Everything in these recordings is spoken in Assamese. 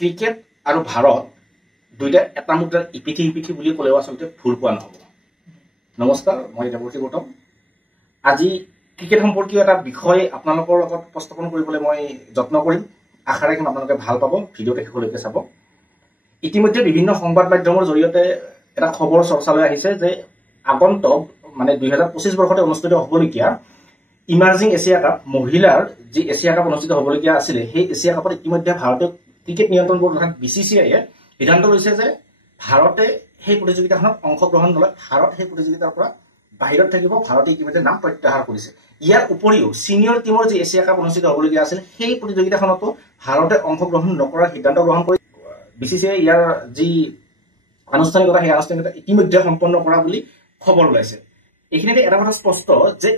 ক্ৰিকেট আৰু ভাৰত দুইটা এটা মুদ্ৰাৰ ইপিঠি সিপিঠি বুলি ক'লেও আচলতে ভুল কোৱা নহ'ব। নমস্কাৰ, মই দেৱৰ্ষী গৌতম। আজি ক্ৰিকেট সম্পৰ্কীয় এটা বিষয় আপোনালোকৰ লগত উপস্থাপন কৰিবলৈ মই যত্ন কৰিম। আশা ৰাখিম আপোনালোকে ভাল পাব, ভিডিঅ'টো শেষলৈকে চাব। ইতিমধ্যে বিভিন্ন সংবাদ মাধ্যমৰ জৰিয়তে এটা খবৰ চৰ্চালৈ আহিছে যে আগন্তুক মানে 2025 বৰ্ষতে অনুষ্ঠিত হ'বলগীয়া ইমাৰ্জিং এছিয়া কাপ মহিলাৰ যি এছিয়া কাপ অনুষ্ঠিত হ'বলগীয়া আছিলে, সেই এছিয়া কাপত ইতিমধ্যে ভাৰতীয় ক্ৰিকেট নিয়ন্ত্ৰণ বৰ্ড অৰ্থাৎ BCCIয়ে সিদ্ধান্ত লৈছে যে ভাৰতে সেই প্ৰতিযোগিতাখনত অংশগ্ৰহণ নলয়, ভাৰত সেই প্ৰতিযোগিতাৰ পৰা বাহিৰত থাকিব। ভাৰতে ইতিমধ্যে নাম প্ৰত্যাহাৰ কৰিছে। ইয়াৰ উপৰিও চিনিয়ৰ টীমৰ যি এছিয়া কাপ অনুষ্ঠিত হ'বলগীয়া আছিল, সেই প্ৰতিযোগিতাখনতো ভাৰতে অংশগ্ৰহণ নকৰাৰ সিদ্ধান্ত গ্ৰহণ কৰি BCCIয়ে ইয়াৰ যি আনুষ্ঠানিকতা সেই আনুষ্ঠানিকতা ইতিমধ্যে সম্পন্ন কৰা বুলি খবৰ ওলাইছে। এইখিনিতে এটা কথা স্পষ্ট যে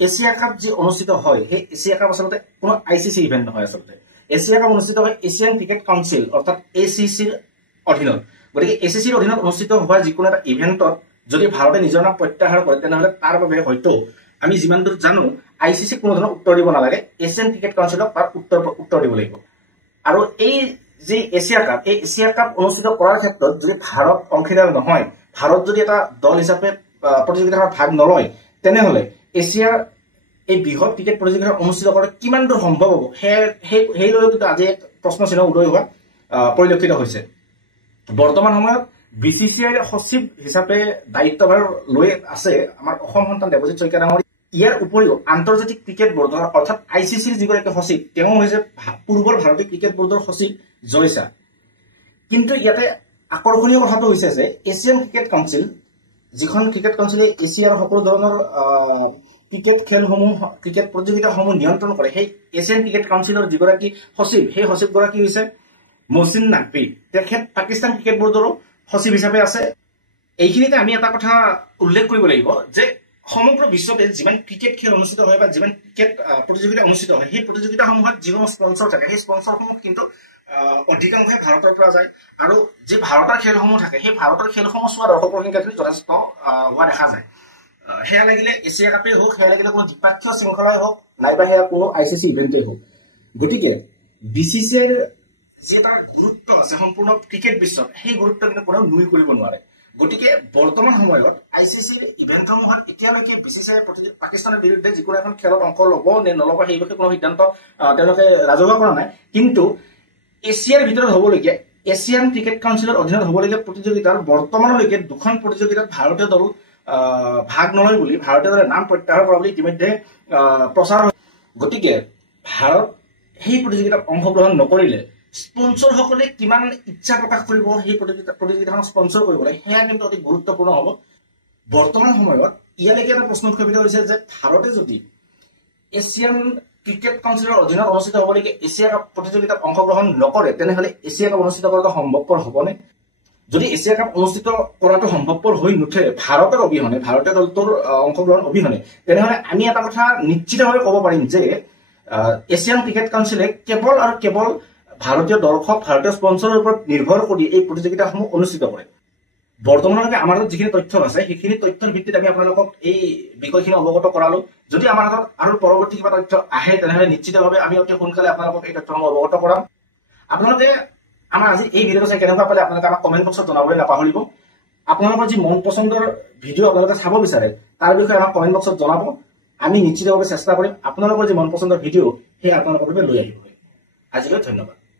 এছিয়া কাপ যি অনুষ্ঠিত হয়, সেই এছিয়া কাপ আচলতে কোনো ICC ইভেন্ট নহয়। আচলতে এছিয়া কাপ অনুষ্ঠিত হয় এছিয়ান ক্ৰিকেট কাউন্সিল অৰ্থাৎ ACCৰ অধীনত। গতিকে ACCৰ অধীনত অনুষ্ঠিত হোৱা যিকোনো এটা ইভেন্টত যদি ভাৰতে নিজৰ নাম প্ৰত্যাহাৰ কৰে, তেনেহ'লে তাৰ বাবে হয়তো আমি যিমান দূৰ জানো ICC কোনো ধৰণৰ উত্তৰ দিব নালাগে, এছিয়ান ক্ৰিকেট কাউন্সিলক তাৰ উত্তৰ দিব লাগিব। আৰু এই যি এছিয়া কাপ, এই এছিয়া কাপ অনুষ্ঠিত কৰাৰ ক্ষেত্ৰত যদি ভাৰত অংশীদাৰ নহয়, ভাৰত যদি এটা দল হিচাপে প্ৰতিযোগিতাখনত ভাগ নলয়, তেনেহ'লে এছিয়াৰ এই বৃহৎ ক্ৰিকেট প্ৰতিযোগিতা অনুষ্ঠিত কৰাটো কিমান দূৰ সম্ভৱ হ'ব, সেই লৈও কিন্তু আজি এক প্ৰশ্ন চিহ্ন উদয় হোৱা পৰিলক্ষিত হৈছে। বৰ্তমান সময়ত BCCIৰ সচিব হিচাপে দায়িত্বভাৰ লৈ আছে আমাৰ অসম সন্তান দেৱজিৎ শইকীয়া ডাঙৰীয়া। ইয়াৰ উপৰিও আন্তৰ্জাতিক ক্ৰিকেট বৰ্ডৰ অৰ্থাৎ ICCৰ যিগৰাকী সচিব, তেওঁ হৈছে পূৰ্বৰ ভাৰতীয় ক্ৰিকেট বৰ্ডৰ সচিব জয় শাহ। কিন্তু ইয়াতে আকৰ্ষণীয় কথাটো হৈছে যে এছিয়ান ক্ৰিকেট কাউন্সিল, যিখন ক্ৰিকেট কাউন্সিলে এছিয়াৰ সকলো ধৰণৰ ক্ৰিকেট খেলসমূহ, ক্ৰিকেট প্ৰতিযোগিতাসমূহ নিয়ন্ত্ৰণ কৰে, সেই এছিয়ান ক্ৰিকেট কাউন্সিলৰ যিগৰাকী সচিব, সেই সচিবগৰাকী হৈছে মহচিন নাকভি। তেখেত পাকিস্তান ক্ৰিকেট বৰ্ডৰো সচিব হিচাপে আছে। এইখিনিতে আমি এটা কথা উল্লেখ কৰিব লাগিব যে সমগ্ৰ বিশ্বতে যিমান ক্ৰিকেট খেল অনুষ্ঠিত হয় বা যিমান ক্ৰিকেট প্ৰতিযোগিতা অনুষ্ঠিত হয়, সেই প্ৰতিযোগিতাসমূহত যিসমূহ স্পন্সৰ থাকে, সেই স্পন্সৰসমূহ কিন্তু অধিকাংশই ভাৰতৰ পৰা যায়। আৰু যি ভাৰতৰ খেলসমূহ থাকে, সেই ভাৰতৰ খেলসমূহ চোৱা দৰ্শকৰ সংখ্যা যথেষ্ট হোৱা দেখা যায়। সেয়া লাগিলে এছিয়া কাপেই হওক, সেয়া লাগিলে কোনো দ্বিপাক্ষিক শৃংখলাই হওক, নাইবা সেয়া কোনো ICC ইভেণ্টেই হওক। গতিকে BCCIৰ যি এটা গুৰুত্ব আছে সম্পূৰ্ণ ক্ৰিকেট বিশ্বত, সেই গুৰুত্ব কিন্তু কোনেও নুই কৰিব নোৱাৰে। গতিকে বৰ্তমান সময়ত ICCৰ ইভেণ্টসমূহত এতিয়ালৈকে BCCIয়ে পাকিস্তানৰ বিৰুদ্ধে যিকোনো এখন খেলত অংশ ল'ব নে নল'ব সেই বিষয়ে কোনো সিদ্ধান্ত তেওঁলোকে ৰাজহুৱা কৰা নাই। কিন্তু এছিয়াৰ ভিতৰত হ'বলগীয়া এছিয়ান ক্ৰিকেট কাউন্সিলৰ অধীনত হ'বলগীয়া প্ৰতিযোগিতাৰ বৰ্তমানলৈকে দুখন প্ৰতিযোগিতাত ভাৰতীয় দল ভাগ নলয় বুলি, ভাৰতীয় দলে নাম প্ৰত্যাহাৰ কৰা বুলি ইতিমধ্যে প্ৰচাৰ হয়। গতিকে ভাৰত সেই প্ৰতিযোগিতাত অংশগ্ৰহণ নকৰিলে স্পন্সৰসকলে কিমান ইচ্ছা প্ৰকাশ কৰিব সেই প্ৰতিযোগিতাখনক স্পন্সৰ কৰিবলৈ, সেয়া কিন্তু অতি গুৰুত্বপূৰ্ণ হ'ব। বৰ্তমান সময়ত ইয়ালৈকে এটা প্ৰশ্ন উত্থাপিত হৈছে যে ভাৰতে যদি এছিয়ান ক্ৰিকেট কাউন্সিলৰ অধীনত অনুষ্ঠিত হ'বলগীয়া এছিয়া কাপ প্ৰতিযোগিতাত অংশগ্ৰহণ নকৰে, তেনেহ'লে এছিয়া কাপ অনুষ্ঠিত কৰাটো সম্ভৱপৰ হ'বনে? যদি এছিয়া কাপ অনুষ্ঠিত কৰাটো সম্ভৱপৰ হৈ নুঠে ভাৰতৰ অবিহনে, ভাৰতীয় দলটোৰ অংশগ্ৰহণ অবিহনে, তেনেহ'লে আমি এটা কথা নিশ্চিতভাৱে ক'ব পাৰিম যে এছিয়ান ক্ৰিকেট কাউন্সিলে কেৱল আৰু কেৱল ভাৰতীয় দৰ্শক, ভাৰতীয় স্পন্সৰৰ ওপৰত নিৰ্ভৰ কৰি এই প্ৰতিযোগিতাসমূহ অনুষ্ঠিত কৰে। বৰ্তমানলৈকে আমাৰ হাতত যিখিনি তথ্য আছে, সেইখিনি তথ্যৰ ভিত্তিত আমি আপোনালোকক এই বিষয়খিনি অৱগত কৰালো। যদি আমাৰ হাতত আৰু পৰৱৰ্তী কিবা তথ্য আহে, তেনেহ'লে নিশ্চিতভাৱে আমি অতি সোনকালে আপোনালোকক এই তথ্যসমূহ অৱগত কৰাম। আপোনালোকে আমাৰ আজি এই ভিডিঅ'টো চাই কেনেকুৱা পালে আপোনালোকে আমাক কমেণ্ট বক্সত জনাবলৈ নাপাহৰিব। আপোনালোকৰ যি মন পচন্দৰ ভিডিঅ' আপোনালোকে চাব বিচাৰে, তাৰ বিষয়ে আমাক কমেণ্ট বক্সত জনাব। আমি নিশ্চিতভাৱে চেষ্টা কৰিম আপোনালোকৰ যি মন পচন্দৰ ভিডিঅ' সেই আপোনালোকৰ বাবে লৈ আহিবলৈ। আজিলৈ ধন্যবাদ।